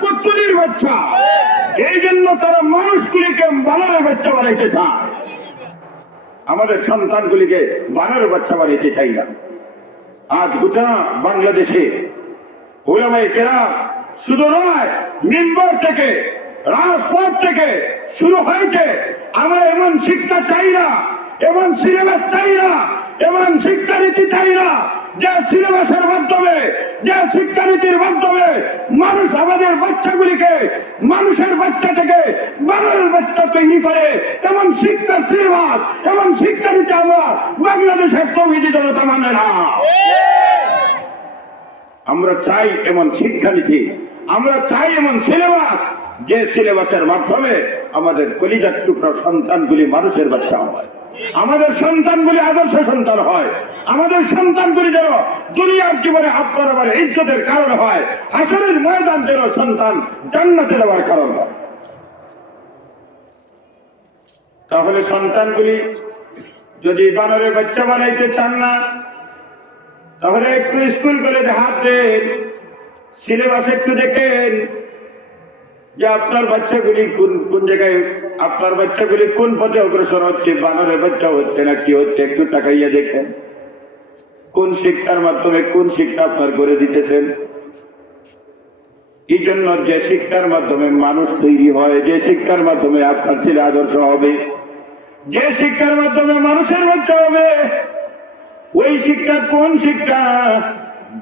পুতুলির বাচ্চা। এই জন্য তারা মানুষগুলিকে বানরের বাচ্চা বানাইতে চায়, আমাদের সন্তানগুলিকে বানরের বাচ্চা বানাইতে চাই না। আজ গোটা বাংলাদেশে উলামায়ে কেরাম শুধু নয়, মিম্বর থেকে রাজপথ থেকে শুরু হয়েছে, আমরা এমন শিক্ষা চাই না, এমন সিলেবাস চাই না, এমন শিক্ষানীতি চাই না যে সিলেবাসের মাধ্যমে, যে শিক্ষানীতির মাধ্যমে মানুষ আমাদের বাচ্চাগুলিকে মানুষের বাচ্চা থেকে বানরের বাচ্চা তৈরি করে। এমন শিক্ষার সিলেবাস, এমন শিক্ষানীতি আমরা বাংলাদেশের তৌহিদি জনতা মানে না। আমরা চাই এমন শিক্ষানীতি, আমরা চাই এমন সিলেবাস, যে সিলেবাসের মাধ্যমে আমাদের কলিজার টুকরা সন্তানগুলি মানুষের বাচ্চা হয়, আমাদের সন্তানগুলি আদর্শ সন্তান হয়, আমাদের সন্তানগুলি যেন দুনিয়ার জীবনে আপনার আমার ইজ্জতের কারণ হয়, হাসরের ময়দান যেন সন্তান জান্নাতে যাওয়ার কারণ হয়। তাহলে সন্তানগুলি যদি বানরের বাচ্চা বানাইতে চান না, তাহলে একটু স্কুল কলেজে হাত দেন, সিলেবাস একটু দেখেন যে আপনার বাচ্চাগুলি কোন জায়গায়, আপনার বাচ্চাগুলি কোন পথে অগ্রসর হচ্ছে, বানরের বাচ্চা হচ্ছে না কি হচ্ছে, একটু তাকাইয়া দেখেন। কোন শিক্ষার মাধ্যমে কোন শিক্ষা আপনার করে দিতেছেন। এই জন্য যে শিক্ষার মাধ্যমে মানুষ তৈরি হয়, যে শিক্ষার মাধ্যমে আপনার ছেলে আদর্শ হবে, যে শিক্ষার মাধ্যমে মানুষের বাচ্চা হবে, ওই শিক্ষা কোন শিক্ষা?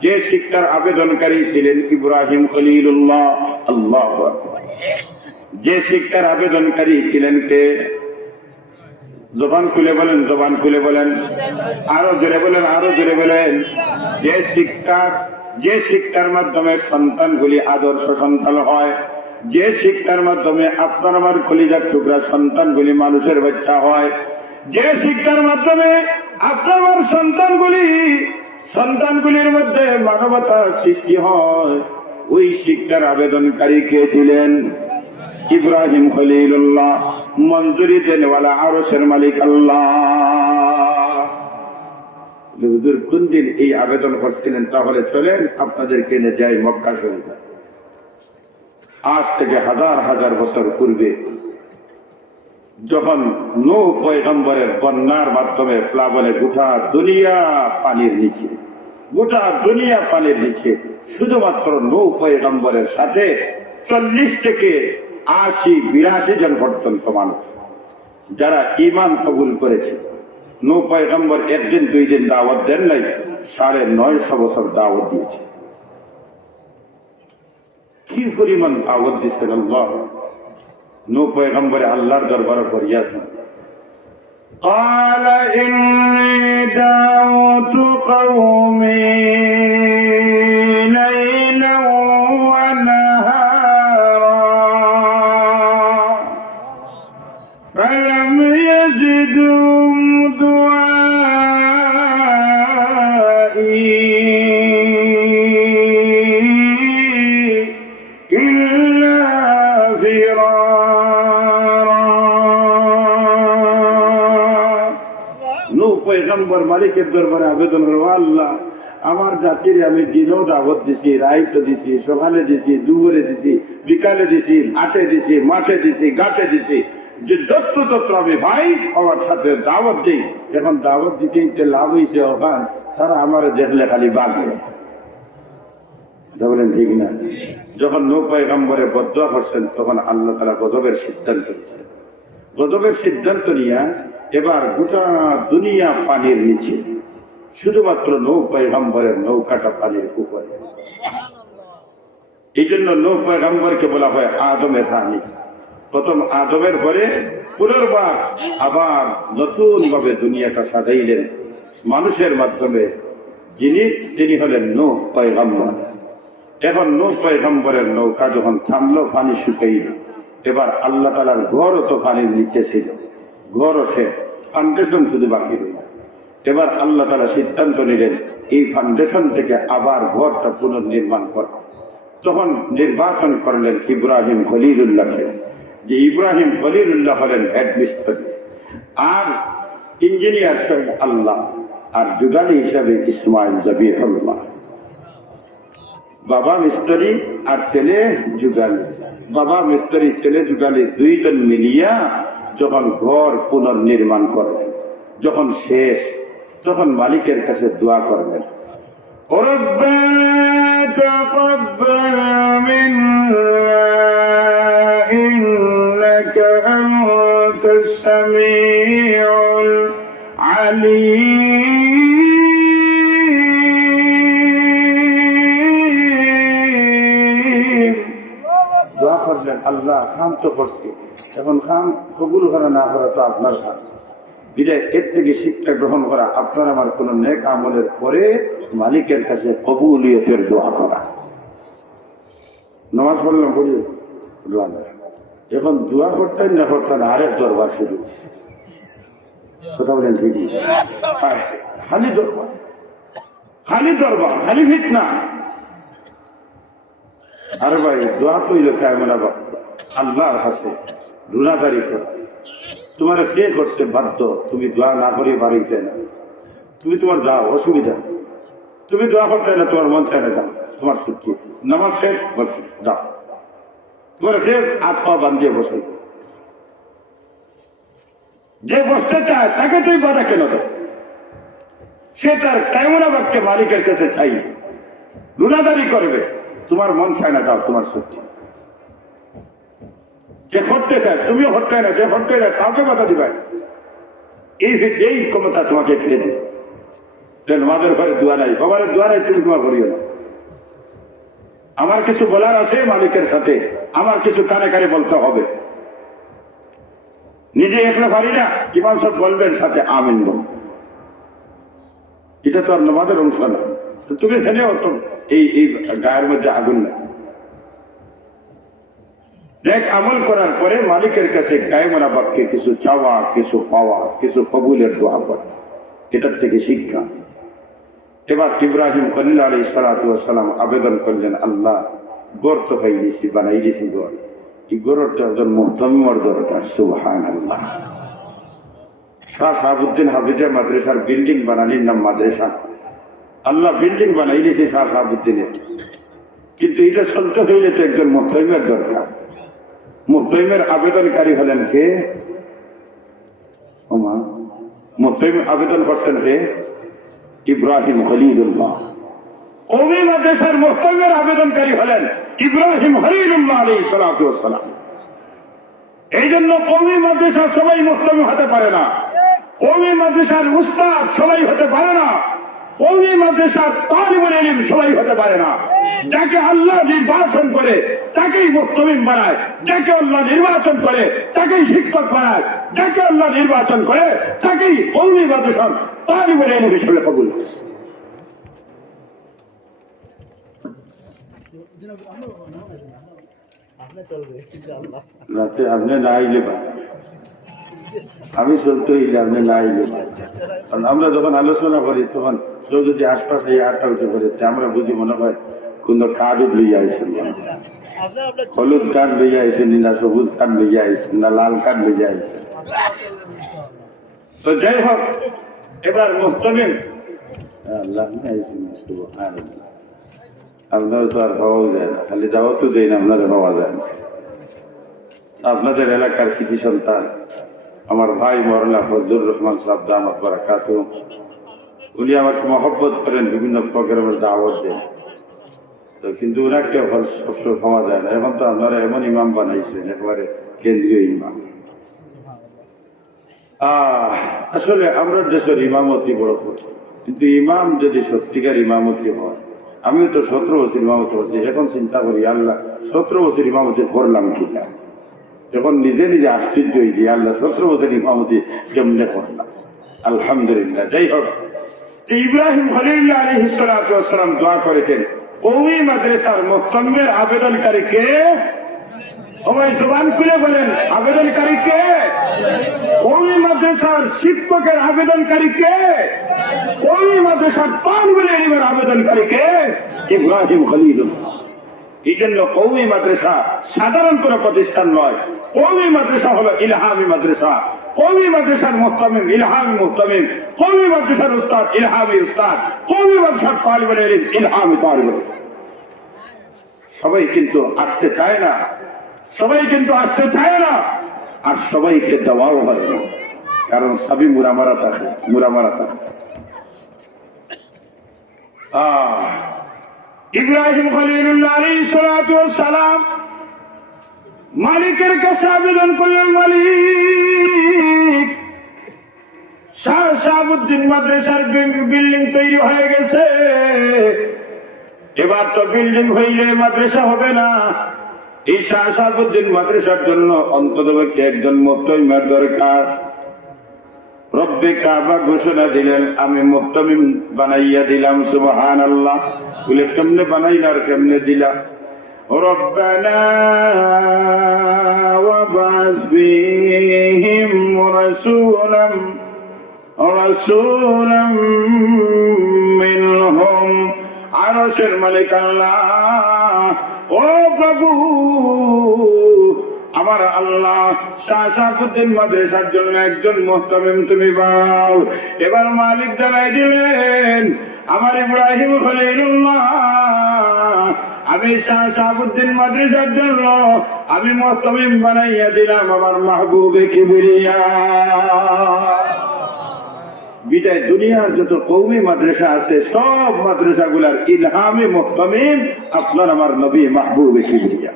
যে শিক্ষার আবেদনকারী ছিলেন ইব্রাহিম খলিলুল্লাহ, আল্লাহু আকবার। যে শিক্ষার আবেদনকারী ছিলেন কে? জবান খুলে বলেন, জবান খুলে বলেন, আরো জোরে বলেন, আরো জোরে বলেন। যে শিক্ষার মাধ্যমে সন্তানগুলি আদর্শ সন্তান হয়, যে শিক্ষার মাধ্যমে আপনার আমার কলিজার টুকরা সন্তানগুলি মানুষের বাচ্চা হয়, যে শিক্ষার মাধ্যমে আপনার আমার সন্তানগুলির মধ্যে মানবতার সৃষ্টি হয়, ওই শিক্ষার আবেদনকারী কে ছিলেন? ইব্রাহিম খলিলুল্লাহ, মঞ্জুরি দেনওয়ালা, আরশের মালিক আল্লাহ। হুজুর কোন দিন এই আবেদন করছিলেন? তাহলে চলেন আপনাদেরকে নিয়ে যাই মক্কা শরীফে। আজ থেকে হাজার হাজার বছর পূর্বে যখন নূহ পয়গম্বরের বন্যার মাধ্যমে প্লাবনে গোটা দুনিয়া পানির নিচে, গোটা দুনিয়া পানির নিচে, শুধুমাত্র নূহ পয়গম্বরের সাথে 40 থেকে 80-82 জন পর্যন্ত মানুষ যারা ঈমান কবুল করেছে। নূহ পয়গম্বর একদিন দুই দিন দাওয়াত দেন নাই, 950 বছর দাওয়াত দিয়েছে। কি পরিমাণ দাওয়াত দিয়েছেন! আল্লাহ নূহ পয়গম্বরে আল্লাহর দরবারে ফরিয়াদ, قال إني دعوت قومي ليلا ونهارا فلم يزدهم دعائي إلا فرارا। নূহ পয়গম্বর মালিকের দরবারে আবেদন করল, আল্লাহ আমার জাতির আমি দিনও দাওয়াত দিছি, রাইতও দিছি, সকালে দিছি, দুপুরে দিছি, বিকালে দিছি, হাটে দিছি, মাঠে দিছি, ঘাটে দিছি, যে যত্র আমি ভাই আমার সাথে দাওয়াত দিই। এখন দাওয়াত দিতে লাভ হয়েছে, ওখান তারা আমার দেখলে খালি বাঘে। বলেন ঠিক না? যখন নূহ পয়গম্বরে বদদুয়া করছেন, তখন আল্লাহ তাআলা গজবের সিদ্ধান্ত নিয়েছেন। গজবের সিদ্ধান্ত নিয়ে এবার গোটা দুনিয়া পানির নিচে, শুধুমাত্র নূহ পয়গম্বরের নৌকাটা পানির উপরে। এই জন্য নূহ পয়গম্বরকে বলা হয় আদমে সানি। প্রথম আদমের পরে পুনর্বার আবার নতুন ভাবে দুনিয়াটা সাজাইলেন মানুষের মাধ্যমে, তিনি হলেন নূহ পয়গম্বর। এখন নূহ পয়গম্বরের নৌকা যখন থামলো, পানি শুকাইল, এবার আল্লাহ তাআলার ঘরও তো পানির নিচে ছিল, ঘরও সে ফাউন্ডেশন শুধু বাকি রইল। এবার আল্লাহ তাআলা সিদ্ধান্ত নিলেন এই ফাউন্ডেশন থেকে আবার ঘরটা পুনর্নির্মাণ করা। তখন নির্বাচন করলেন ইব্রাহিম খলিলুল্লাহকে, যে ইব্রাহিম খলিলুল্লাহ হলেন হেড মিস্ত্রি, আর ইঞ্জিনিয়ার সাহেব আল্লাহ, আর যুগালী হিসাবে ইসমাইল জবিহুল্লাহ। বাবা মিস্ত্রি আর ছেলে যুগালি, বাবা মিস্ত্রি ছেলে যুগালি দুইজন মিলিয়া যখন ঘর পুনর্নির্মাণ করবেন, যখন শেষ, তখন মালিকের কাছে দোয়া করবেন, ربنا تقبل منا إنك أنت السميع العليم। দোয়া করলেন, আল্লাহ খাম তো করছি, এখন খাম কবুল করা না করা তো আপনার খাম, বিদায় এর থেকে শিক্ষা গ্রহণ করা আপনার আমার কোন নেক আমলের পরে মালিকের কাছে কবুলিয়তের দোয়া করা। নামাজ পড়লাম বলি দোয়া না, এখন দোয়া করতেন না করতেন আরেক দরবার শুরু, কথা বলেন ঠিকই, খালি দরবার, খালি দরবার, খালি ফিতনা। আরে ভাই দোয়া তৈরি কায়মনা বাক্য, আল্লাহর কাছে রুনাদারি করা, তোমার কে করছে বাধ্য, তুমি দোয়া না করে বাড়িতে না, তুমি তোমার যাও, অসুবিধা, তুমি দোয়া করতে না, তোমার মন চায় না যাও, তোমার ছুটি, নামাজ শেষ বসে যাও, তোমার কে হাত পা বান্ধিয়ে বসে, যে বসতে চায় তাকে তুই বাধা কেন দাও, সে তার কায়মনা বাক্যে মালিকের কাছে চাই রুনাদারি করবে, তোমার মন চায় না যাও, তোমার ছুটি। যে করতে চায় তুমিও হতে না, যে হতে চায় কাউকে বাধা দিবে, এই ক্ষমতা তোমাকে খেয়ে দিবে। আমাদের ঘরে দোয়া নাই, বাবার দোয়া নাই, তুমি দোয়া করিও না। আমার কিছু বলার আছে মালিকের সাথে, আমার কিছু কানে কানে বলতে হবে, নিজে একলা পারি না, ইমাম সাহেব বলবেন সাথে আমিন বল, এটা তো আর নামাজের অংশ না। তুমি হেনে হতো এই গায়ের মধ্যে আগুন না, নেক আমল করার পরে মালিকের কাছে কায়মনা বাক্যে কিছু চাওয়া, কিছু পাওয়া, কিছু কবুলের দোয়া করা, এটার থেকে শিক্ষা। এবার ইব্রাহিম খলিল আলাইহিস সালাতু ওয়াস সালাম আবেদন করলেন, আল্লাহ গড় তো হয়ে গেছি, বানাই গেছি গড়, এই গড়টা একজন মুহতামিমের দরকার। সুবহানাল্লাহ। শাহ সাহাবুদ্দিন হাফিজের মাদ্রাসার বিল্ডিং বানানির নাম মাদ্রাসা, আল্লাহ বিল্ডিং বানাই দিয়েছে শাহ সাহাবুদ্দিনের, কিন্তু এটা চলতে হইলে তো একজন মুহতামিমের দরকার। মুহতামিমের আবেদনকারী হলেন কে? মুহতামিম আবেদন করছেন কে? ইব্রাহিম খলিলুল্লাহ। কওমি মাদ্রাসার মুহতামিমের আবেদনকারী হলেন ইব্রাহিম খলিলুল্লাহ আলাইহিস সালাতু ওয়াস সালাম। এই জন্য কওমি মাদ্রাসা সবাই মুহতামিম হতে পারে না, কওমি মাদ্রাসার উস্তাদ সবাই হতে পারে না, কওমি মাদ্রাসার তালিবুল ইলম সবাই হতে পারে না। যাকে আল্লাহ নির্বাচন করে তাকেই মুহতামিম বানায়, যাকে আল্লাহ নির্বাচন করে তাকেই শিক্ষক বানায়, যাকে আল্লাহ নির্বাচন করে তাকেই কওমি মাদ্রাসার তালিবুল ইলম হিসেবে কবুল করে। রাতে আপনি না আইলে আমি চলতে হইলে আপনি না আইলে, কারণ আমরা যখন আলোচনা করি তখন কেউ যদি আশপাশে আটটা উঠে পড়ে, আমরা বুঝি মনে হয় কোন কার্ড লইয়া আইসেন, হলুদ কার্ড লইয়া আইসেন, না সবুজ কার্ড লইয়া আইসেন, না লাল কার্ড লইয়া আইসেন। তো যাই হোক, এবার মুহতামিম আপনারা তো আর পাওয়াও যায় না, খালি যাওয়া তো দেয় না, আপনারা পাওয়া যায় না। আপনাদের এলাকার কৃতি সন্তান আমার ভাই মওলানা ফজলুর রহমান সাহেব দামাত বারাকাতুহু, উনি আমাকে মহব্বত করেন, বিভিন্ন প্রোগ্রামের দাওয়াত দেন, তো কিন্তু ওনাকে সবসময় পাওয়া যায় না। এখন তো আপনারা এমন ইমাম বানাইছেন, একেবারে কেন্দ্রীয় ইমাম। আসলে আমরা দেশের ইমামতি বড় কঠিন, কিন্তু ইমাম যদি সত্যিকার ইমামতি হয়, আমিও তো 17 বছর ইমামতি করছি, এখন চিন্তা করি আল্লাহ 17 বছর ইমামতি করলাম কিনা, যখন নিজে নিজে আশ্চর্য হয়ে গিয়ে আল্লাহ 17 বছর ইমামতি কেমনে করলাম। আলহামদুলিল্লাহ। যাই হোক, ইব্রাহিম খলিলুল্লাহ আলাইহিস সালাতু ওয়াস সালাম দোয়া করেছেন, কওমি মাদ্রাসার মুহতামিমের আবেদনকারী কে? সবাই জবান খুলে বলেন, আবেদনকারী কে? কওমি মাদ্রাসার শিক্ষকের আবেদনকারী কে? কওমি মাদ্রাসার তালিবুল ইলমের আবেদনকারী কে? ইব্রাহিম খলিলুল্লাহ। এই জন্য কওমি মাদ্রাসা সাধারণ কোন প্রতিষ্ঠান নয়, কওমি মাদ্রাসা হলো ইলহামি মাদ্রাসা। কওমি মাদ্রাসার মুহতামিম ইলহামি মুহতামিম, কওমি মাদ্রাসার উস্তাদ ইলহামি উস্তাদ, কওমি মাদ্রাসার তালিবুল ইলম ইলহামি তালিবুল ইলম। সবাই কিন্তু আসতে চায় না, সবাই কিন্তু আসতে চায় না, আর সবাইকে দেওয়াও হয় না, কারণ সবই মুরামারা থাকে, মুরামারা থাকে। ইব্রাহিম খলিলুল্লাহ আলাইহিস সালাতু ওয়াস সালাম মালিকের কাছে আবেদন করলেন, মালিক, শাহ শাহাবুদ্দিন মাদ্রাসার বিল্ডিং তৈরি হয়ে গেছে, এবার তো বিল্ডিং হইলে মাদ্রাসা হবে না, এই শাহ শাহাবুদ্দিন মাদ্রাসার জন্য অন্ততপক্ষে একজন মুফতির দরকার। রব্বে কাবা ঘোষণা দিলেন, আমি মুফতিম বানাইয়া দিলাম। সুবহানাল্লাহ। বলে কেমনে বানাইলা আর কেমনে দিলা? রব্বানা ওয়াবআস ফীহিম রাসূলাম মিনহুম। আরশের মালিক আল্লাহ, ও প্রভু আমার আল্লাহ, শাহ শাহাবুদ্দিন মাদ্রাসার জন্য একজন মুহতামিম তুমি বানাও। এবার মালিক জানাই দিলেন, আমার ইব্রাহিম খলিলুল্লাহ, আমি শাহ শাহাবুদ্দিন মাদ্রাসার জন্য আমি মুহতামিম বানাইয়া দিলাম আমার মাহবুবে কিবরিয়া। বিদায় দুনিয়ার যত কওমি মাদ্রাসা আছে সব মাদ্রাসাগুলার ইলহামে মুহতামিম আপনার আমার নবী মাহবুবে কিবরিয়া।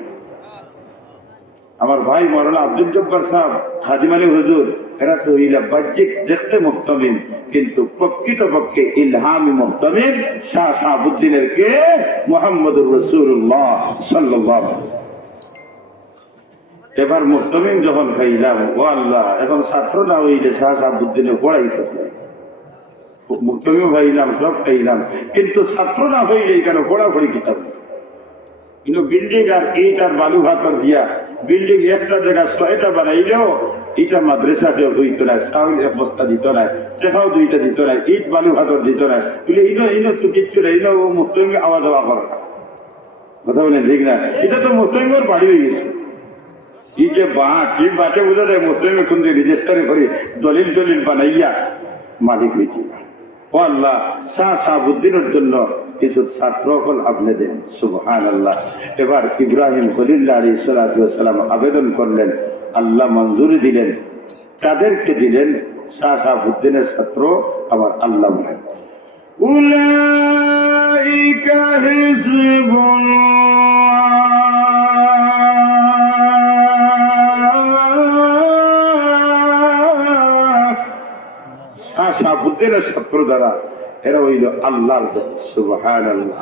আমার ভাই মাওলানা আব্দুল জব্বার সাহেব, খাদিম আলী হুজুর, এরা তো বাহ্যিক দেখতে মুহতামিম, কিন্তু প্রকৃতপক্ষে ইলহামী মুহতামিম শাহ শাহাবুদ্দিনের কে? মুহাম্মদুর রাসূলুল্লাহ সাল্লাল্লাহু আলাইহি ওয়াসাল্লাম। এবার মুহতামিম যখন পাইলাম, ও আল্লাহ, এখন ছাত্র না হইলে শাহ শাহাবুদ্দিনে পড়াইতেছে, মুহতামিম পাইলাম, সব পাইলাম, কিন্তু ছাত্র না হইলে কেন পড়াপড়ি কিতাব? কিন্তু বিল্ডিং আর ইট আর বালু ভাতর দিয়া বিল্ডিং একটা জায়গা 6টা বানাইলেও এটা মাদ্রাসাতে হইতো না, চাউল এক বস্তা দিত না, টেকাও 2টা দিত না, ইট বালু ভাতর দিত না, বলে ইনো তো কিচ্ছু না, ইনো মুহতামিম আওয়াজ দেওয়া করে না। কথা বলেন ঠিক না? এটা তো মুহতামিমের বাড়ি হয়ে গেছে। এই যে বাটে বোঝা যায় মুহতামিম এখন রেজিস্টারে করে দলিল বানাইয়া মালিক হয়েছে। ও আল্লাহ, শাহ শাহাবুদ্দিনের জন্য কিছু ছাত্র হল আপনি দেন। সুবহানাল্লাহ। এবার ইব্রাহিম খলিলুল্লাহ আলাইহিস সালাতু ওয়াস সালাম আবেদন করলেন, আল্লাহ মঞ্জুরি দিলেন, তাদেরকে দিলেন শাহ শাহাবুদ্দিনের ছাত্র আমার আল্লাহ বলেন, উলাইকা হিজবুল্লাহ। শাহ শাহাবুদ্দিনের ছাত্র দ্বারা এরা হইল আল্লাহর দল। সুবহানাল্লাহ।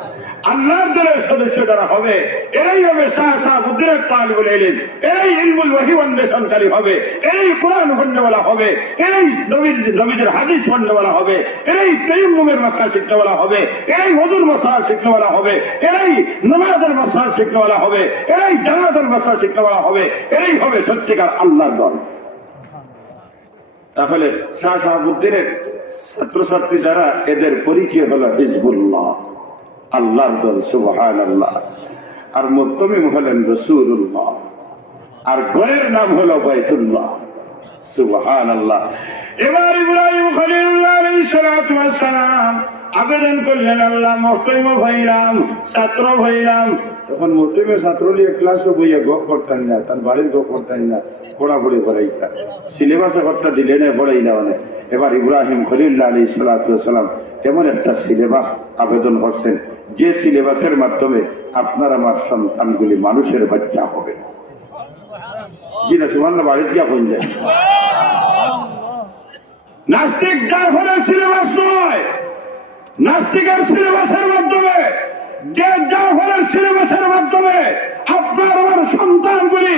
আল্লাহর দলের সদস্য যারা হবে এরাই হবে শাহ শাহাবুদ্দিনের তালিবুল ইলম, এরাই ইলমুল ওয়াহী অন্বেষণকারী হবে, এরাই কোরআন পড়নেওয়ালা হবে, এরাই নবীদের হাদিস পড়নেওয়ালা হবে, এরাই তায়াম্মুমের মাসআলা শিখনেওয়ালা হবে, এরাই ওযুর মাসআলা শিখনেওয়ালা হবে, এরাই নামাজের মাসআলা শিখনেওয়ালা হবে, এরাই জানাজার মাসআলা শিখনেওয়ালা হবে, এরাই হবে সত্যিকার আল্লাহর দল। তাহলে শাহ শাহাবুদ্দিনের ছাত্রছাত্রী যারা, এদের পরিচয় হলো হিজবুল্লাহ, আল্লাহর দল। সুবহানাল্লাহ। আর মুহতামিম হলেন রাসূলুল্লাহ, আর ঘরের নাম হলো বাইতুল্লাহ। সুবহানাল্লাহ। এবার ইব্রাহিম খলিলুল্লাহ আলাইহিস সালাতু ওয়াস সালাম আবেদন করলেন, আল্লাহ, মুহতামিম হইলাম, ছাত্র হইলাম। তখন মুহতামিমের ছাত্র নিয়ে ক্লাসে বইয়া গপ করতেন না, তার বাড়ির গপ করতেন না, পড়াপড়ি করাইতা, সিলেবাসে কথা দিলে না, পড়াই না অনেক। এবার ইব্রাহিম খলিলুল্লাহ আলাইহিস সালাতু ওয়াস সালাম এমন একটা সিলেবাস আবেদন করছেন, যে সিলেবাসের মাধ্যমে আপনার আমার সন্তানগুলি মানুষের বাচ্চা হবে। জি না, সুবহানাল্লাহ। বাড়িতে গিয়া হয়ে যায় নাস্তিক জাফরের সিলেবাস নয়, নাস্তিকের সিলেবাসের মাধ্যমে, যে জাফরের সিলেবাসের মাধ্যমে আপনার আমার সন্তানগুলি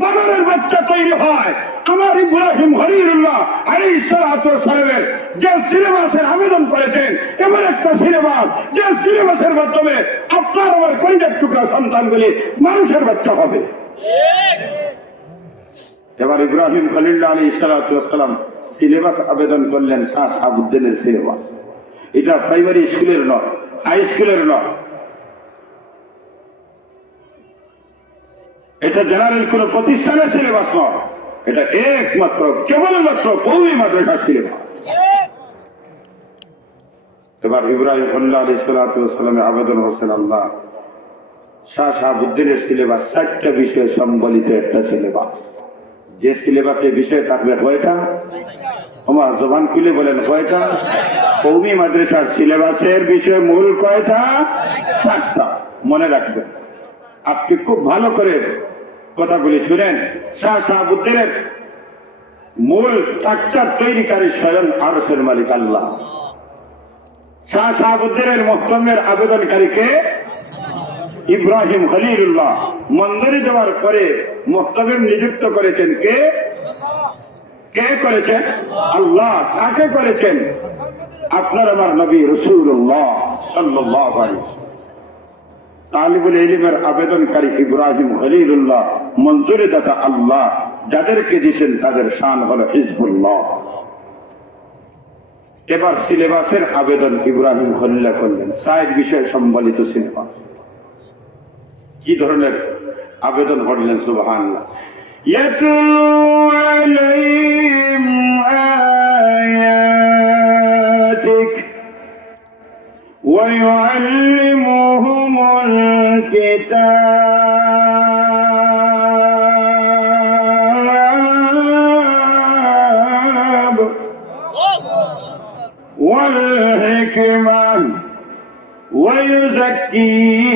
বানরের বাচ্চা তৈরি হয়, আমার ইব্রাহিম খলিলুল্লাহ আলাইহিস সালাতু ওয়াস সালামের যে সিলেবাসের আবেদন করেছেন, এমন একটা সিলেবাস যে সিলেবাসের মাধ্যমে আপনার আমার কলিজার টুকরা সন্তানগুলি মানুষের বাচ্চা হবে। এবার ইব্রাহিম খলিলুল্লাহ আলাইহিস সালাতু ওয়াস সালাম সিলেবাস আবেদন করলেন, শাহ শাহাবুদ্দিনের সিলেবাস। এটা প্রাইমারি স্কুলের নয়, হাই স্কুলের নয়, এটা জেনারেল কোন প্রতিষ্ঠানের সিলেবাস নয়, এটা একমাত্র কেবলমাত্র কওমি মাদ্রাসার সিলেবাস। এবার ইব্রাহিম খলিলুল্লাহ আলাইহিস সালাতু ওয়াস সালামের আবেদন হোসেন, আল্লাহ, শাহ শাহাবুদ্দিনের সিলেবাস 4টা বিষয় সম্বলিত একটা সিলেবাস। যে সিলেবাসে বিষয় থাকবে কয়টা? আমার জবান খুলে বলেন কয়টা? কওমি মাদ্রাসার সিলেবাসের বিষয় মূল কয়টা? 4টা। মনে রাখবেন। আজকে খুব ভালো করে কথাগুলি শুনেন। শাহ শাহাবুদ্দিনের মূল স্ট্রাকচার তৈরিকারী স্বয়ং আরশের মালিক আল্লাহ। শাহ শাহাবুদ্দিনের মহতমের আবেদনকারীকে ইব্রাহিম খলিলুল্লাহ। মঞ্জুরি দেওয়ার পরে মুহতামিম নিযুক্ত করেছেন কে? কে করেছেন? আল্লাহ। কাকে করেছেন? আপনার আমার নবী রাসূলুল্লাহ সাল্লাল্লাহু আলাইহি ওয়াসাল্লাম। তালিবুল ইলমের আবেদনকারী ইব্রাহিম খলিলুল্লাহ, মঞ্জুরি দাতা আল্লাহ। যাদেরকে দিয়েছেন তাদের শান হলো হিজবুল্লাহ। এবার সিলেবাসের আবেদন ইব্রাহিম খলিলুল্লাহ করলেন। 4 বিষয় সম্বলিত সিলেবাস। কি ধরনের আবেদন করলেন? সুবহানাল্লাহ। ইয়াতলু আলাইহিম আয়াতিক ওয়া ইউআল্লিমুহুমুল কিতাব ওয়াল হিকমাহ ওয়া ইউযাক্কিহিম।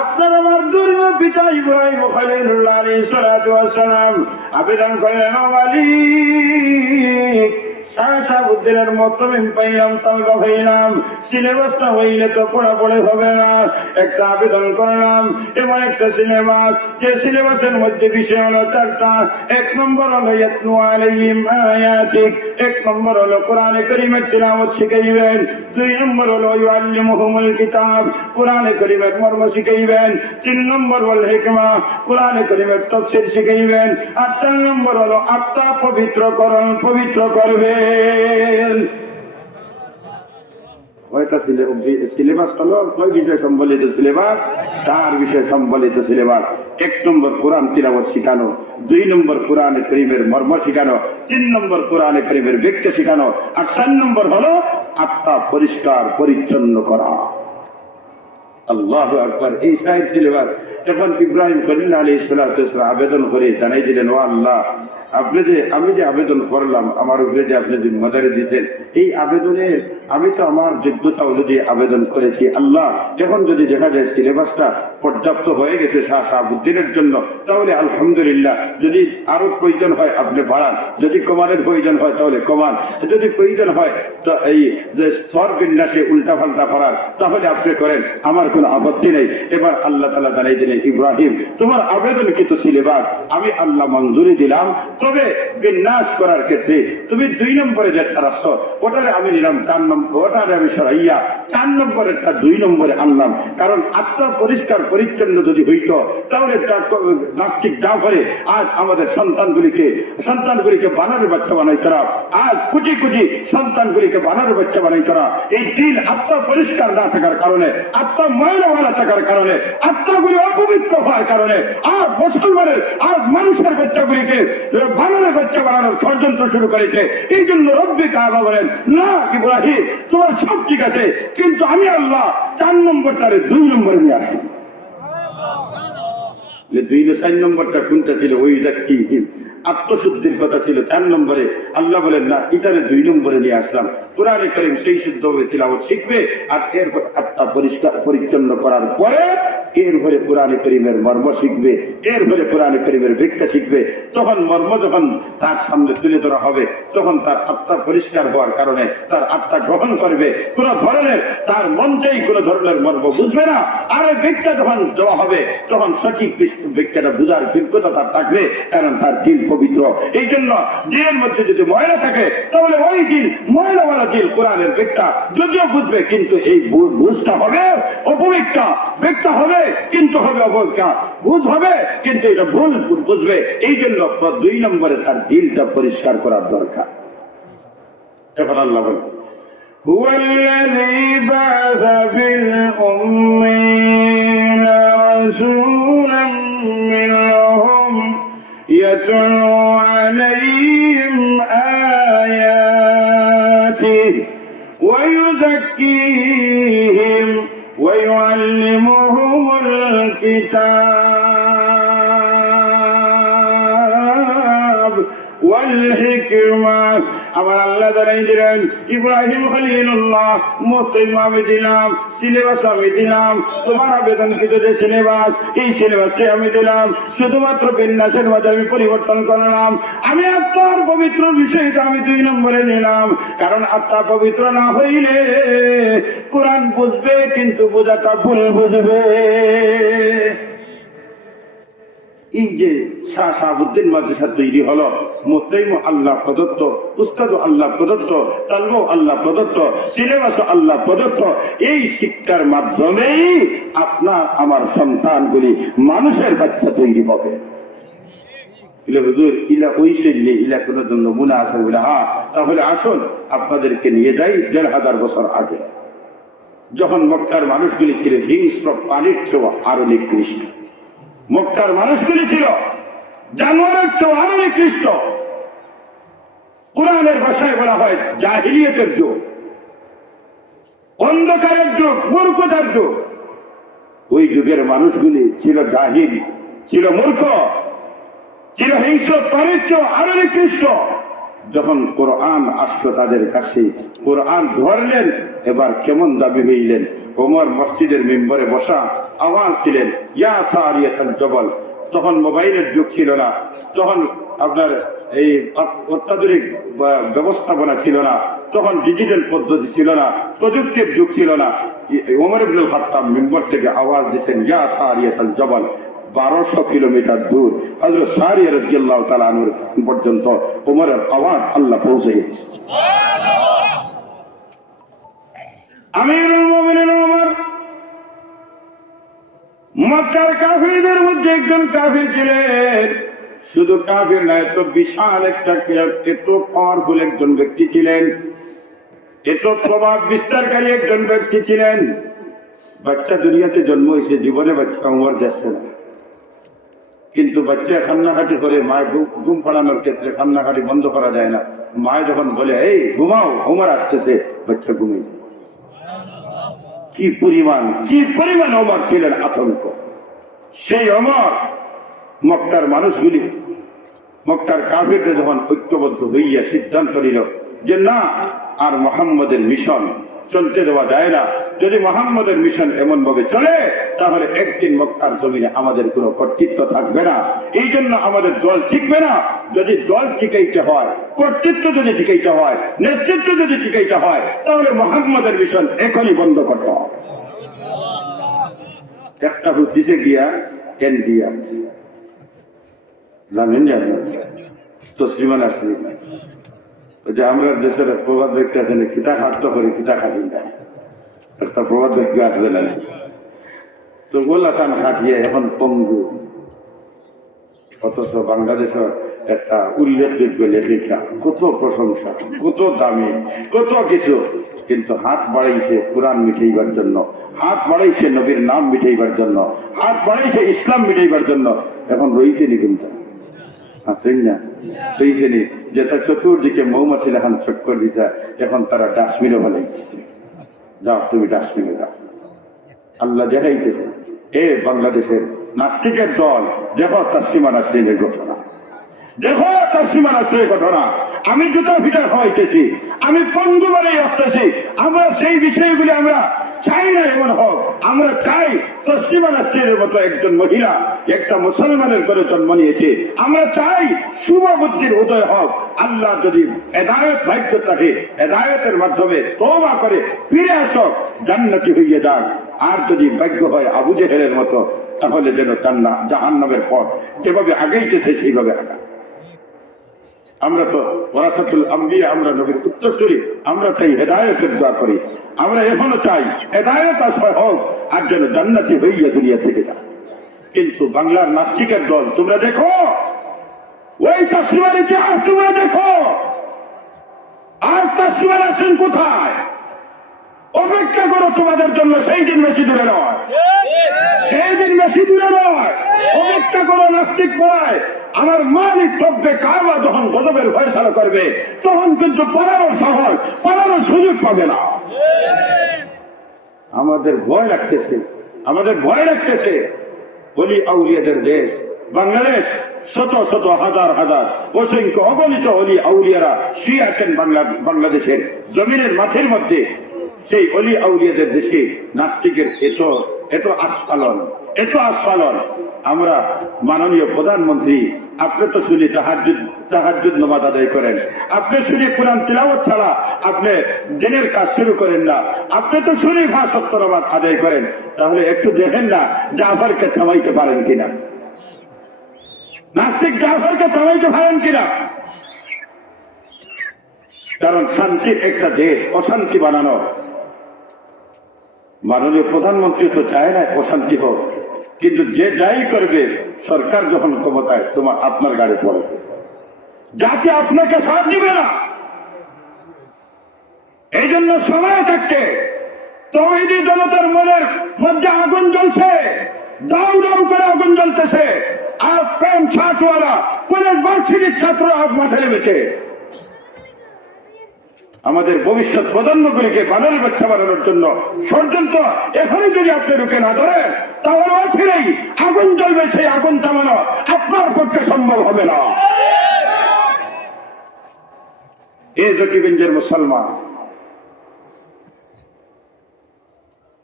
আপনার আমার দুর্গা পিতা ইব্রাহিম খলিলুল্লাহ আলাইহিস সালাতু ওয়াস সালাম আবেদন করলেন, ও মালিক, শাহ শাহাবুদ্দিনের মতমিম পাইলাম, তালবা হইলাম, সিলেবাসটা হইলে তো পড়াপড়ি হবে না। একটা আবেদন করলাম, এমন একটা সিলেবাস যে সিলেবাসের মধ্যে বিষয় হলো 4টা। 1 নম্বর হলো ইয়াতলু আলাইহিম আয়াতিক, 1 নম্বর হলো কোরআনে কারীমের তিলাওয়াত শিখাইবেন। 2 নম্বর হলো ইউআল্লিমুহুমুল কিতাব, কোরআনে কারীমের মর্ম শিখাইবেন। 3 নম্বর হল হিকমা, কোরআনে কারীমের তাফসীর শিখাইবেন। আর 4 নম্বর হলো আত্মা পবিত্র করবে। কয়টা সিলেবাস হলো? 6 বিষয় সম্বলিত সিলেবাস, 4 বিষয় সম্বলিত সিলেবাস। 1 নম্বর কোরআন তিলাওয়াত শিখানো, 2 নম্বর কোরআনে কারীমের মর্ম শিখানো, 3 নম্বর কোরআনে কারীমের ব্যাখ্যা শিখানো, আর 4 নম্বর হলো আত্মা পরিষ্কার পরিচ্ছন্ন করা। আল্লাহু আকবার। এই 4 সিলেবাস যখন ইব্রাহিম খলিল আলাইহিস সালাতু ওয়াস সালাম আবেদন করে জানাই দিলেন, ও আল্লাহ, আমি যে আবেদন করলাম, আমার উপরে যে আপনি জিম্মাদারি দিয়েছেন, এই আবেদনে আমি তো আমার যোগ্যতা অনুযায়ী আবেদন করেছি। আল্লাহ, এখন যদি দেখা যায় সিলেবাসটা পর্যাপ্ত হয়ে গেছে শাহ শাহাবুদ্দিনের জন্য, তাহলে আলহামদুলিল্লাহ। যদি আরো প্রয়োজন হয় আপনি বাড়ান, যদি কমানের প্রয়োজন হয় তাহলে কমান, যদি প্রয়োজন হয় তো এই যে স্তর বিন্যাসে উল্টা পাল্টা করার, তাহলে আপনি করেন, আমার কোনো আপত্তি নেই। এবার আল্লাহ তাআলা জানাই দিলেন, ইব্রাহিম, তোমার আবেদন কিন্তু সিলেবাস আমি আল্লাহ মঞ্জুরি দিলাম, তবে বিন্যাস করার ক্ষেত্রে তুমি 2 নম্বরে যেটা রাখছো ওটারে আমি নিলাম 4 নম্বর, ওটারে আমি সরাইয়া 4 নম্বরেরটা 2 নম্বরে আনলাম। কারণ আত্মা পরিষ্কার পরিচ্ছন্ন যদি হইত, তাহলে নাস্তিক যা করে আজ আমাদের সন্তানগুলিকে বানারের বাচ্চা বানাই করা, আজ কোটি কোটি সন্তানগুলিকে বানারের বাচ্চা বানাই করা, এই দিন আত্মা পরিষ্কার না থাকার কারণে, আত্মা ময়লাওয়ালা থাকার কারণে, আত্মাগুলি অপবিত্র হওয়ার কারণে আর মুসলমানের আর মানুষের বাচ্চাগুলিকে বানারের বাচ্চা বানানোর ষড়যন্ত্র শুরু করেছে। এই জন্য রব্বি কাবা বলেন, না ইব্রাহিম, তোমার সব ঠিক আছে, কিন্তু আমি আল্লাহ 4 নম্বরটারে 2 নম্বরে নিয়ে আসি। 4 নম্বরটা কোনটা ছিল? ওই কি আত্মশুদ্ধির কথা ছিল 4 নম্বরে। আল্লাহ বলেন, না, এটারে 2 নম্বরে নিয়ে আসলাম। কোরআনে কারীম সেই শুদ্ধভাবে তিলাওয়াত শিখবে, আর এরপর আত্মা পরিষ্কার পরিচ্ছন্ন করার পরে এরপরে কোরআনে কারীমের মর্ম শিখবে, এরপরে কোরআনে কারীমের ব্যাখ্যা শিখবে। তখন মর্ম যখন তার সামনে তুলে ধরা হবে, তখন তার আত্মা পরিষ্কার হওয়ার কারণে তার আত্মা গ্রহণ করবে। কোন ধরনের তার মনটাই কোন ধরনের মর্ম বুঝবে না। আর ওই ব্যাখ্যা যখন দেওয়া হবে, তখন সঠিক ব্যাখ্যাটা বুঝার যোগ্যতা তার থাকবে, কারণ তার দিল পবিত্র। এই জন্য দিলের মধ্যে যদি ময়লা থাকে, তাহলে ওই দিল ময়লাওয়ালা দিল কোরআনের ব্যাখ্যা যদিও বুঝবে, কিন্তু এই বুঝটা হবে অপব্যাখ্যা, ব্যাখ্যা হবে কিন্তু হবে অপব্যাখ্যা, বুঝ হবে কিন্তু এটা ভুল বুঝবে। এই জন্য 2 নম্বরে তার দিলটা পরিষ্কার করার দরকার। এখন আল্লাহ বলেন, هو الذي بعث في الأمين رسولا منهم يتلو عليهم آياته ويزكيهم ويعلمهم الكتاب والحكمة আমার আল্লাহ জানাই দিলেন ইব্রাহিম খলিলুল্লাহ মুসলিম আমি দিলাম সিলেবাস আমি দিলাম তোমার আবেদনকৃত যে সিলেবাস এই সিলেবাসে আমি দিলাম শুধুমাত্র বিন্যাসের মধ্যে আমি পরিবর্তন করলাম আমি আত্মার পবিত্র বিষয়টা আমি 2 নম্বরে নিলাম কারণ আত্মা পবিত্র না হইলে কোরআন বুঝবে কিন্তু বোঝাটা ভুল বুঝবে এই যে শাহ শাহাবুদ্দিন মাদ্রাসা তৈরি হলো মুতাইম আল্লাহ প্রদত্ত উস্তাদ আল্লাহ প্রদত্ত তালবো আল্লাহ প্রদত্ত সিলেবাস আল্লাহ প্রদত্ত এই শিক্ষার মাধ্যমেই আপনার আমার সন্তানগুলি মানুষের বাচ্চা তৈরি হবে হুজুর ইলা ওই শৈলী ইলা কোন নমুনা আছে বলে হ্যাঁ তাহলে আসুন আপনাদেরকে নিয়ে যাই 1500 বছর আগে যখন মক্কার মানুষগুলি ছিল হিংস্র পানির চেয়েও আরো নিকৃষ্ট মক্কার মানুষগুলি ছিল জানোয়ারের চেয়ে আরো নিকৃষ্ট কুরআনের ভাষায় বলা হয় জাহিলিয়াতের যুগ অন্ধকারের যুগ মূর্খতার যুগ ওই যুগের মানুষগুলি ছিল জাহিল ছিল মূর্খ ছিল হিংস্র পানির চেয়ে আরো নিকৃষ্ট যখন কোরআন আসলো তাদের কাছে কোরআন ধরলেন এবার কেমন দাবি হইলেন ওমর মসজিদের মেম্বারে বসা আওয়াজ দিলেন ইয়া সারিয়াতুল জবল তখন মোবাইলের যুগ ছিল না তখন আপনার এই অত্যাধুনিক ব্যবস্থাপনা ছিল না তখন ডিজিটাল পদ্ধতি ছিল না প্রযুক্তির যুগ ছিল না ওমর ইবনুল খাত্তাব মেম্বার থেকে আওয়াজ দিয়েছেন ইয়া সারিয়াতুল জবল 1200 কিলোমিটার দূর হযরত সারিয়া রাদিয়াল্লাহু তাআলা আনহু পর্যন্ত ওমরের আওয়াজ আল্লাহ পৌঁছে গেছে আমিরুল মুমিনিন ওমর মক্কার কাফিরদের মধ্যে একজন কাফির ছিলেন শুধু কাফির না এত বিশাল একটা এত পাওয়ারফুল একজন ব্যক্তি ছিলেন এত প্রভাব বিস্তারকারী একজন ব্যক্তি ছিলেন বাচ্চা দুনিয়াতে জন্ম হয়েছে জীবনে বাচ্চা ওমর যাচ্ছে না কিন্তু বাচ্চা কান্নাকাটি করে মায়ের ঘুম পাড়ানোর ক্ষেত্রে কান্নাকাটি বন্ধ করা যায় না মায় যখন বলে এই ঘুমাও ওমর আসতেছে বাচ্চা ঘুমিয়ে কি পরিমাণ ওমর ছিলেন আতঙ্ক সেই ওমর মক্কার মানুষগুলি মক্কার কাফিররা যখন ঐক্যবদ্ধ হইয়া সিদ্ধান্ত নিল যে না আর মুহাম্মদের মিশন চলতে দেওয়া যায় না যদি মুহাম্মদের মিশন এমন ভাবে চলে তাহলে একদিন মক্কার জমিনে আমাদের কোনো কর্তৃত্ব থাকবে না এই জন্য আমাদের দল টিকবে না যদি দল টিকাইতে হয় কর্তৃত্ব যদি টিকাইতে হয় নেতৃত্ব যদি টিকাইতে হয় তাহলে মুহাম্মদের মিশন এখনই বন্ধ করতে হবে একটা বুদ্ধিতে গিয়া এনডিয়া জানেন তো শ্রীমান আসলি যে আমরা দেশের প্রবাদ ব্যক্তি আছেন খিতা খাটতে করি খিতা খাটি যায় একটা প্রবাদ ব্যক্তি আসবে না তো গোলা কান খাটিয়ে এখন পঙ্গু অথচ বাংলাদেশের একটা উল্লেখযোগ্য লেখিকা কত প্রশংসা কত দামি কত কিছু কিন্তু হাত বাড়াইছে কোরআন মিটাইবার জন্য হাত বাড়াইছে নবীর নাম মিটাইবার জন্য হাত বাড়াইছে ইসলাম মিটাইবার জন্য এখন রয়েছে নি কিন্তু যেটা চতুর্দিকে মৌমাছি এখন চক্কর দিতে এখন তারা ডাস্টবিনে বানাইতেছে যাও তুমি ডাস্টবিনে যাও আল্লাহ দেখাইতেছে বাংলাদেশের নাস্তিকের দল দেখো তাসলিমা নাসরিনের ঘটনা দেখো তাসলিমা নাসরিনের ঘটনা আমি জুতা ফিটা খাওয়াইতেছি আমি পঙ্গু বানিয়ে আসতেছি আমরা সেই বিষয়গুলি আমরা চাই না এমন হোক আমরা চাই তসলিমা নাসরিনের মতো একজন মহিলা একটা মুসলমানের করে জন্ম নিয়েছে আমরা চাই শুভ বুদ্ধির উদয় হোক আল্লাহ যদি হেদায়েত ভাগ্য থাকে হেদায়েতের মাধ্যমে তওবা করে ফিরে আসো জান্নাতি হয়ে যাক আর যদি ভাগ্য হয় আবু জেহেলের মতো তাহলে যেন জাহান্নামের পথ যেভাবে আগাইতেছে সেইভাবে আগা আমরা তো ওয়ারাসাতুল আম্বিয়া আমরা নবীর উত্তরসূরি আমরা চাই হেদায়েতের দোয়া করি আমরা এখনো চাই হেদায়েত আসবে হোক আর যেন জান্নাতি হইয়া দুনিয়া থেকে যায় কিন্তু বাংলার নাস্তিকের দল তোমরা দেখো ওই তাসলিমার ইতিহাস তোমরা দেখো আর তাসলিমা নাসরিন কোথায় অপেক্ষা করো তোমাদের জন্য সেই দিন বেশি দূরে নয় সেই দিন বেশি দূরে নয় অপেক্ষা করো নাস্তিক পড়ায় আমার মালিক রব্বে কাবা যখন গজবের ফয়সালা করবে তখন কিন্তু পালানোর শহর পালানোর সুযোগ পাবে না। আমাদের ভয় লাগতেছে ওলি আউলিয়াদের দেশ বাংলাদেশ, শত শত হাজার হাজার অসংখ্য অগণিত অলি আউলিয়ারা শুয়ে আছেন বাংলাদেশের জমিনের মাঠের মধ্যে। সেই অলি আউলিয়াদের দেশে নাস্তিকের এত আস্ফালন। আমরা মাননীয় প্রধানমন্ত্রী, আপনি তো শুনি তাহাজ্জুদ নামাজ আদায় করেন, আপনি শুনি কোরআন তিলাওয়াত ছাড়া আপনি দিনের কাজ শুরু করেন না, আপনি তো শুনি 5 ওয়াক্ত নামাজ আদায় করেন, তাহলে একটু দেখেন না জাফরকে থামাইতে পারেন কিনা, নাস্তিক জাফরকে থামাইতে পারেন কিনা। কারণ শান্তির একটা দেশ অশান্তি বানানো, মাননীয় প্রধানমন্ত্রী তো চায় না অশান্তি হোক, কিন্তু যে যাই করবে সরকার যখন ক্ষমতায় আপনার গাড়ি পড়বে, যাতে আপনাকে সাথ দিবে না। এই জন্য সময় থাকতে তৌহিদি জনতার মনের মধ্যে আগুন জ্বলছে, দাউ দাউ করে আগুন জ্বলতেছে, আর প্রেম ছাত্রওয়ালা কোনের ভার্সিটির ছাত্ররা মাঠে নেমেছে। আমাদের ভবিষ্যৎ প্রজন্মগুলিকে বানর বাচ্চা বানানোর জন্য ষড়যন্ত্র এখনই যদি আপনি রুখে না ধরেন, তাহলে অচিরেই আগুন জ্বলবে, সেই আগুন থামানো আপনার পক্ষে সম্ভব হবে না। এই জকিগঞ্জের মুসলমান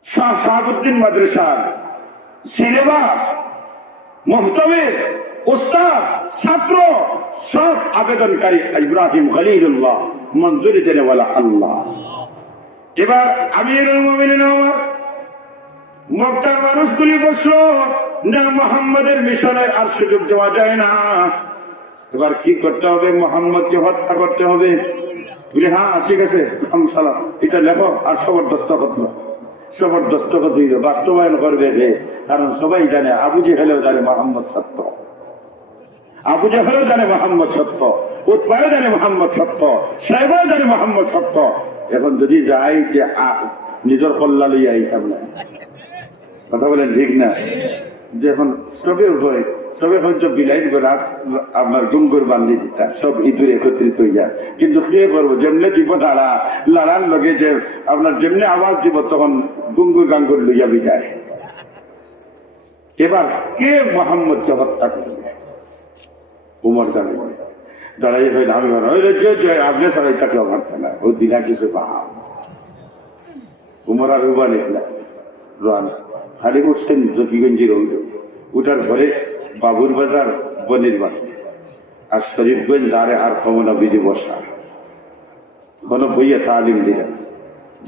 শাহ শাহাবুদ্দিন মাদ্রাসার সিলেবাস, মুহতামিম, উস্তাদ, ছাত্র সব আবেদনকারী ইব্রাহিম খলিলুল্লাহ, মঞ্জুরি দেনেওয়ালা আল্লাহ। এবার আমিরুল মুমিনিন ওমর, মক্কার মানুষগুলি বসলো না, মোহাম্মদের মিশনের আর সুযোগ দেওয়া যায় না। এবার কি করতে হবে? মোহাম্মদকে হত্যা করতে হবে। বলে হ্যাঁ ঠিক আছে, সালাম এটা লেখো আর জবরদস্ত বাস্তবায়ন করবে। কারণ সবাই জানে, আবু জেহেলও জানে মোহাম্মদ সত্য, আবু জেহেলও জানে মোহাম্মদ সত্য, উতবাও জানে মোহাম্মদ সত্য, সাহেবও জানে মোহাম্মদ সত্য। এখন যদি যাই যে নিজের কল্লা লইয়া এইখান না, কথা বলেন ঠিক না? যে এখন সবে হয়তো বিলাইট রাত আপনার গুঙ্গুর বান্ধি দিতা, সব ইঁদুর একত্রিত হয়ে যায়। কিন্তু কে করবো? যেমনে দিব লাড়ার লগে যে আপনার যেমনি আওয়াজ দিব, তখন গুঙ্গুর গাঙ্গুর লইয়া বিদায়। এবার কে মোহাম্মদকে হত্যা করবে? উমর দাঁড়াই হয়ে আমি আপনি সবাই থাকলেও মারতে না, ও দিলা কিছু পাহাম। উমর আর উবা নিকলা রান খালি উঠছেন জকিগঞ্জির উঠার ঘরে বাবুর বাজার বনির বাসা আর শরীফগঞ্জ দাঁড়ে আর কমনা বিধি বসা কোনো বইয়া তালিম দিলেন।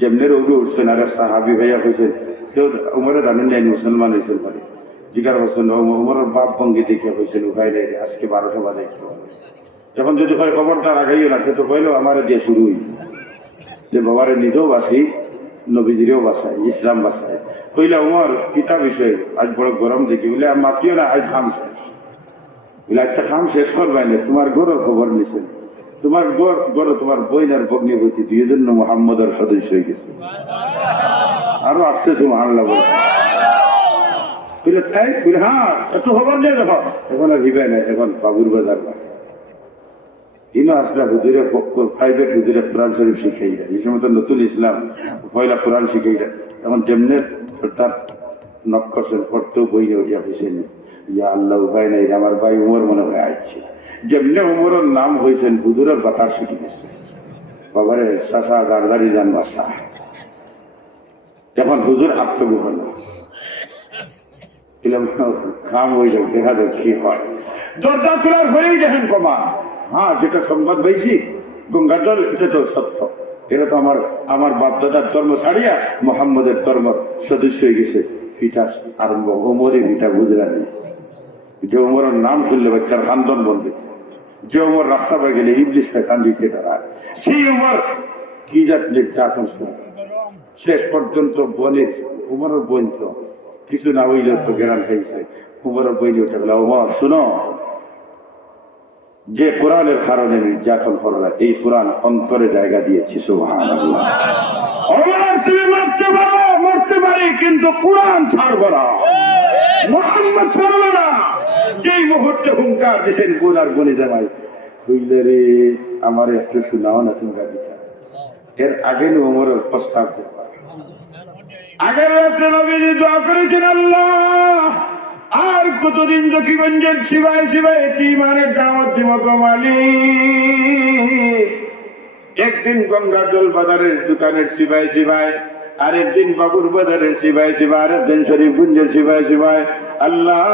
যেমনের উঠে উঠছেন আর সাহাবি ভাইয়া হয়েছেন, কেউ উমরে জানেন নাই মুসলমান হয়েছেন পারে জিজ্ঞাসা করছেন, উমরের বাপ ভঙ্গি দেখে হয়েছেন উপায় নেই, আজকে 12টা বাজে। যখন যদি হয় খবরদার আগাইও না, সে তো কইলো আমার দিয়ে শুরুই যে বাবারে নিজেও বাসি, নবীজিরেও বাসায়, ইসলাম বাসায়। কইলা উমর কিতা বিষয়? আজ বড় গরম দেখি। বলে মাতিও না, আজ খাম শেষ। বলে আচ্ছা খাম শেষ করবাই না, তোমার গরুর খবর নিছেন, তোমার গরু তোমার বইনার ভগ্নিপতি দুইজন মোহাম্মদের সদস্য হয়ে গেছে, আরো আসতেছে মহাল্লা বলে। বলে তাই? বলে হ্যাঁ, একটু খবর নিয়ে দেখো। এখন আর হিবে নাই, এখন বাবুর বাজার ইনো আসলা হুজুরে প্রাইভেট হুজুরে কোরআন শরীফ শিখাইরা, এই সময় তো নতুন ইসলাম পয়লা কোরআন শিখাইরা। এখন যেমনে তার নকশন পড়তেও বইয়ে উঠিয়া হয়েছেন, ইয়া আল্লাহ উপায় নাই, আমার ভাই উমর মনে হয় আসছে। যেমনে উমরের নাম হয়েছেন হুজুরের বাতার শিখে গেছে, বাবারে চাষা গাড়দারি যান বাসা। এখন হুজুর আত্মগোহন খাম হয়ে যাবে, দেখা যাক কি হয়। দরজা খোলার হয়েই দেখেন কমা, হ্যাঁ যেটা সংবাদ পাইছি গঙ্গাজল, এটা তো সত্য। এটা তো আমার বাপদাদার ধর্ম ছাড়িয়া মোহাম্মদের ধর্ম সদস্য হয়ে গেছে। পিঠা আরম্ভ, ওমরে পিঠা বুঝলানি। যে ওমরের নাম শুনলে বাচ্চার কান্দন বলবে, যে ওমর রাস্তা পাই গেলে ইবলিশ শয়তান দিকে দাঁড়ায়, সেই ওমর কি নির্যাতন শেষ পর্যন্ত বনে উমরের বোন তো কিছু না হইলে তো গেরান খাইছে। উমরের বইলে উঠে গেল, ওমর শুনো, যে কোরআনের কারণে নির্যাতন করলা, এই কোরআন অন্তরে জায়গা দিয়েছি। সুবহানাল্লাহ। তুমি মারতে পারো, মরতে পারি, কিন্তু কোরআন ছাড়বো না, মুহাম্মদ ছাড়বো না। যেই মুহূর্তে হুঙ্কার দিয়েছেন বোন আর বনি জামাই, হইলে রে আমার একটু শোনাও না তোমরা বিচার। এর আগে ওমরের প্রস্তাব দেওয়া। আগের রাত্রে নবীজি দোয়া করেছেন, আল্লাহ আর কতদিন দক্ষিণগঞ্জের সিবাই সিবাই ইমানের দাওয়াত দিব কমালি। একদিন গঙ্গাজল বাজারের দোকানের সিবাই সিবাই, আরেকদিন বাবুর বাজারের সিবাই সিবাই, আরেকদিন শরীফগঞ্জের সিবাই সিবাই। আল্লাহ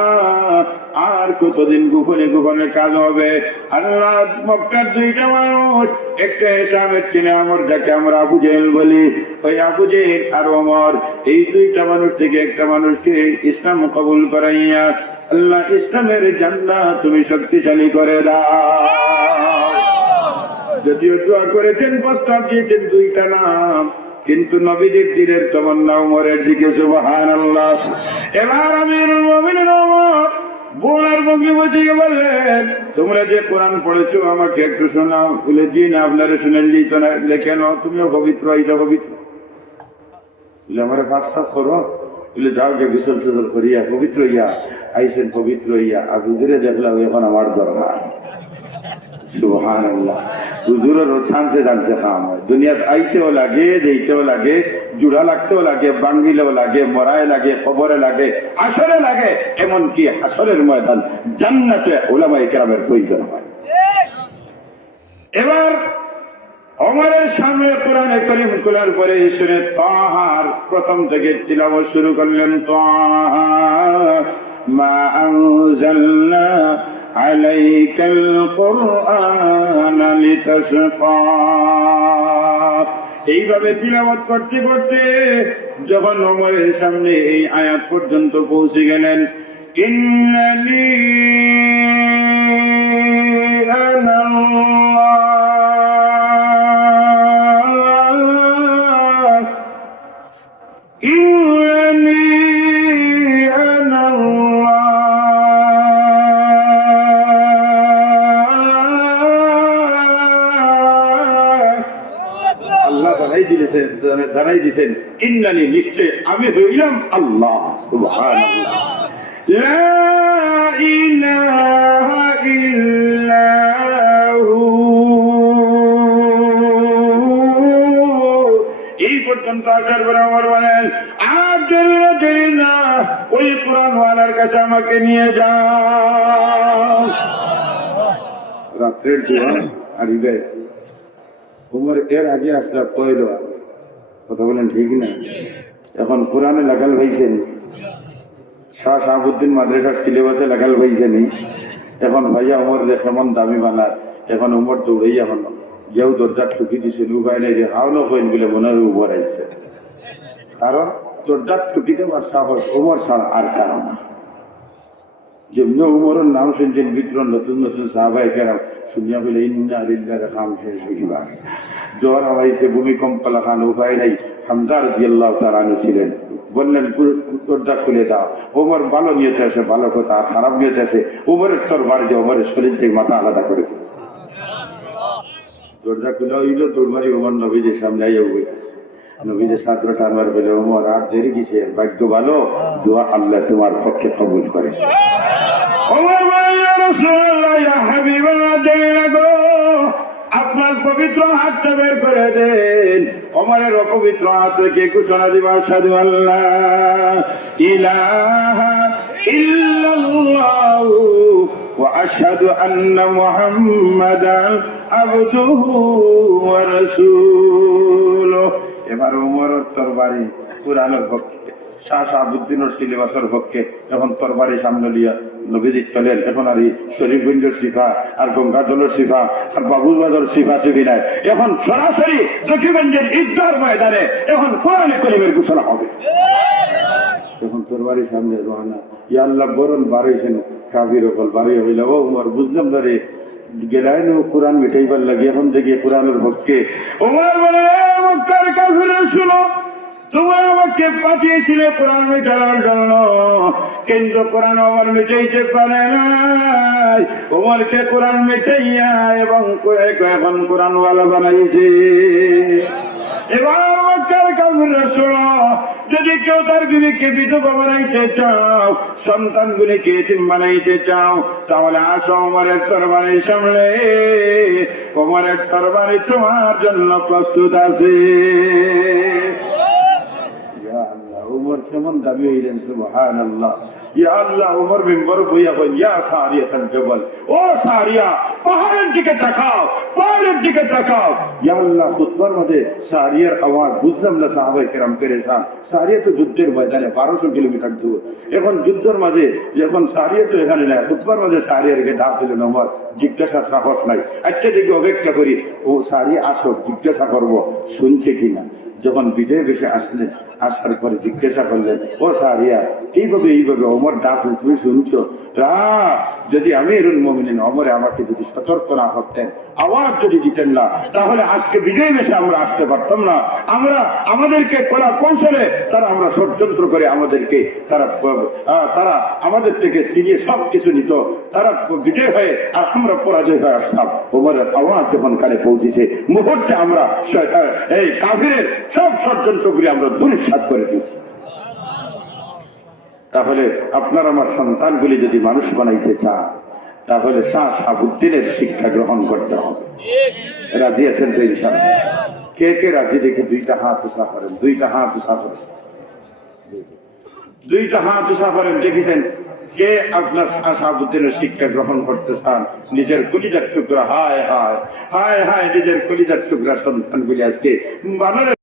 আর কতদিন গোপনে গোপনে কাজ হবে। আল্লাহ মক্কার দুইটা মানুষ, একটা হিসাবের চিনে আমর, যাকে আমরা আবু জেহেল বলি, ওই আবু জেহেল আর ওমর, এই দুইটা মানুষ থেকে একটা মানুষকে ইসলাম কবুল করাইয়া আল্লাহ ইসলামের জান্নাত তুমি শক্তিশালী করে দাও। যদিও দোয়া করেছেন, প্রস্তাব দিয়েছেন দুইটা নাম, কিন্তু নবীদের দিলের তমন্না উমরের দিকে। সুবহানাল্লাহ। এবার আমিরুল মুমিনিন ওমর বোলার বঙ্গিবতীকে বললেন, তোমরা যে কোরআন পড়েছো আমাকে একটু শোনাও। বলে জি না, আপনারা শুনেন দিত না। কেন? তুমিও পবিত্র, এইটা পবিত্র। বলে আমার পাঁচটা করো। বলে যাও যে গোসল টোসল করিয়া পবিত্র ইয়া আইসেন, পবিত্র ইয়া আর হুজুরে দেখলাম এখন আমার দরকার। সুবহানাল্লাহ। হুজুরের চান্সে চান্সে কাম হয়। দুনিয়াত আইতেও লাগে, যেতেও লাগে, জুড়া লাগতেও লাগে, বাঙ্গিলেও লাগে, মরায় লাগে, কবরে লাগে, আসরে লাগে, এমনকি আসরের ময়দান জান্নাতে উলামায়ে কেরামের প্রয়োজন হয়। এবার ওমরের সামনে কোরআনে কারীম খোলার পরে সুরে তাহার প্রথম থেকে তিলাওয়াত শুরু করলেন। তাহা মা আনজালনা আলাইকাল কুরআনা লিতাশকা। এইভাবে তিলাওয়াত করতে করতে যখন ওমরের সামনে এই আয়াত পর্যন্ত পৌঁছে গেলেন, ইন্নানি জানাই দিয়েছেন, ইন্নানি নিশ্চয় আমি হইলাম আল্লাহ। সুবহানাল্লাহ। লা ইলাহা ইল্লাহু। এই পর্যন্ত আসার পরে আমার বলেন, আর দেরি না, ওই কোরআনওয়ালার কাছে আমাকে নিয়ে যাও। রাত্রের দোয়া আরিবে ওমর এর আগে আসলে কইল, কথা বলেন ঠিক না? এখন কোরআনে লাগাল হয়েছেন, শাহ শাহাবুদ্দিন মাদ্রাসার সিলেবাসে লাগাল হয়েছেন। এখন ভাইয়া ওমর যে কেমন দামি বানার, এখন ওমর দৌড়েই এখন যেও দরজার টুকি দিছে লুকাই নাই যে হাওলো কইন বলে মনে হয় উপর আইছে। কারণ দরজার টুকি দেওয়ার সাহস ওমর ছাড়া আর কারণ না। যেমনি উমরের নাম শুনছেন, বিক্রম নতুন নতুন সাহাবায়ে কেরাম শুনিয়া বলে ইন্না লিল্লাহি কাম শেষ হইবা। জ্বর হয়েছে, ভূমিকম্প লাগান, উপায় নাই। হামজা রাদিয়াল্লাহু তাআলা আনহু ছিলেন, বললেন দরজা খুলে দাও। ওমর ভালো নিয়তে আসে, ভালো কথা, আর খারাপ নিয়তে আসে ওমরের তরবারি দিয়ে ওমরের শরীর থেকে মাথা আলাদা করে দিল। দরজা খুলে হইল, তরবারি ওমর নবীদের সামনে আইয়া উঠে আছে। নবীদের ছাত্রটা আমার বলে, ওমর আর দেরি কিসে, ভাগ্য ভালো, দোয়া আল্লাহ তোমার পক্ষে কবুল করে। ওমর বলে, ইয়া রাসূলুল্লাহ, ইয়া হাবিবাল্লাহ, দেরি না গো, আপনার পবিত্র হাতটা বের করে দেন। ওমরের অপবিত্র হাত থেকে ঘোষণা দিবা, আশহাদু আল্লাহ ইলাহা ইল্লাল্লাহু ওয়া আশহাদু আন্না মুহাম্মাদান আবদুহু ওয়া রাসূলুহু। এবার ওমরের তরবারি কুরআনের পক্ষে, শাহ শাহাবুদ্দিনের সিলেবাসের পক্ষে এখন তরবারি সামনে লিয়া নবীজি চলেন। এখন আর শরীফগঞ্জের সিফা আর গঙ্গাজলের সিফা আর বাবুবাজার সিফা সিফি নাই, এখন সরাসরি দক্ষিণগঞ্জের ঈদগাহ ময়দানে এখন কোরআনে কারীমের ঘোষণা হবে। এখন তরবারি সামনে রওনা। ইয়া আল্লাহ, বরণ বাড়াইছেন কাফির হল বাড়ি হইল। ও উমর বুঝলাম না রে, গেলাই নো কোরআন মিটাইবার লাগে, এখন থেকে কোরআনের পক্ষে। ওমর বলে, মক্কার কাফিররা শুনো, তোমরা আমাকে পাঠিয়েছিলে কোরআন মেটানোর জন্য, কিন্তু কোরআন আমার মেটাইতে পারে নাই। ওমরকে কোরআন মেটাইয়া এবং এখন কোরআনওয়ালা বানাইছে। এবার মক্কার কাফিররা যদি কেউ তার বিবিকে বিধবা বানাইতে চাও, সন্তানগুলিকে এতিম বানাইতে চাও, তাহলে আসো ওমরের তরবারির সামনে। ওমরের তরবারি তোমার জন্য প্রস্তুত আছে। ইয়া আল্লাহ, ওমর কেমন দাবি হইলেন, সুবহানাল্লাহ। ইয়া আল্লাহ, ওমর মিম্বর বইয়া বল, ইয়া সারিয়াতুল জাবাল, ও সারিয়া, পাহাড়ের দিকে তাকাও, পাহাড়ের দিকে তাকাও। ইয়া আল্লাহ, খুতবার মধ্যে সারিয়ার আওয়াজ বুঝলাম না। সাহাবায়ে কেরাম পেরেশান। সারিয়া তো যুদ্ধের ময়দানে 1200 কিলোমিটার দূর। এখন যুদ্ধের মাঝে যখন সারিয়া তো এখানে না, খুতবার মধ্যে সারিয়ারকে ডাক দিলেন ওমর। জিজ্ঞাসার সাহস নাই। আচ্ছা দেখি, অপেক্ষা করি, ও সারিয়া আসো, জিজ্ঞাসা করবো শুনছে কিনা। যখন বিজয় বেশে আসলেন, আসার পরে জিজ্ঞাসা করলেন, ও সারিয়া, এইভাবে ওমর ডাকলেন, তুমি শুনছো? যদি আমিরুল মুমিনিন ওমরে আমাকে যদি সতর্ক না করতেন, আওয়াজ যদি দিতেন না, তাহলে আজকে বিজয় বেশে আমরা আসতে পারতাম না। আমাদেরকে কলা কৌশলে আমরা ষড়যন্ত্র করে আমাদেরকে তারা আমাদের থেকে ছিনিয়ে সব কিছু নিত। তারা বিজয় হয়ে আর আমরা পরাজয় হয়ে আসতাম। ওমরের আওয়াজ যখন কানে পৌঁছেছে, মুহূর্তে আমরা এই কাফিরের সব ষড়যন্ত্রগুলি আমরা দুনিশ্বাত করে দিয়েছি। তাহলে আপনার আমার সন্তানগুলি যদি মানুষ বানাইতে চান, তাহলে শাহ শাহাবুদ্দিনের শিক্ষা গ্রহণ করতে হবে। রাজি আছেন তো ইনশাআল্লাহ? কে কে রাজি? দেখে দুইটা হাত উঁচা করেন, দুইটা হাত উঁচা করেন, দুইটা হাত উঁচা করেন। দেখেছেন কে আপনার শাহ শাহাবুদ্দিনের শিক্ষা গ্রহণ করতে চান? নিজের কলিজার টুকরা, হায় হায় হায় হায়, নিজের কলিজার টুকরা সন্তানগুলি আজকে বানরের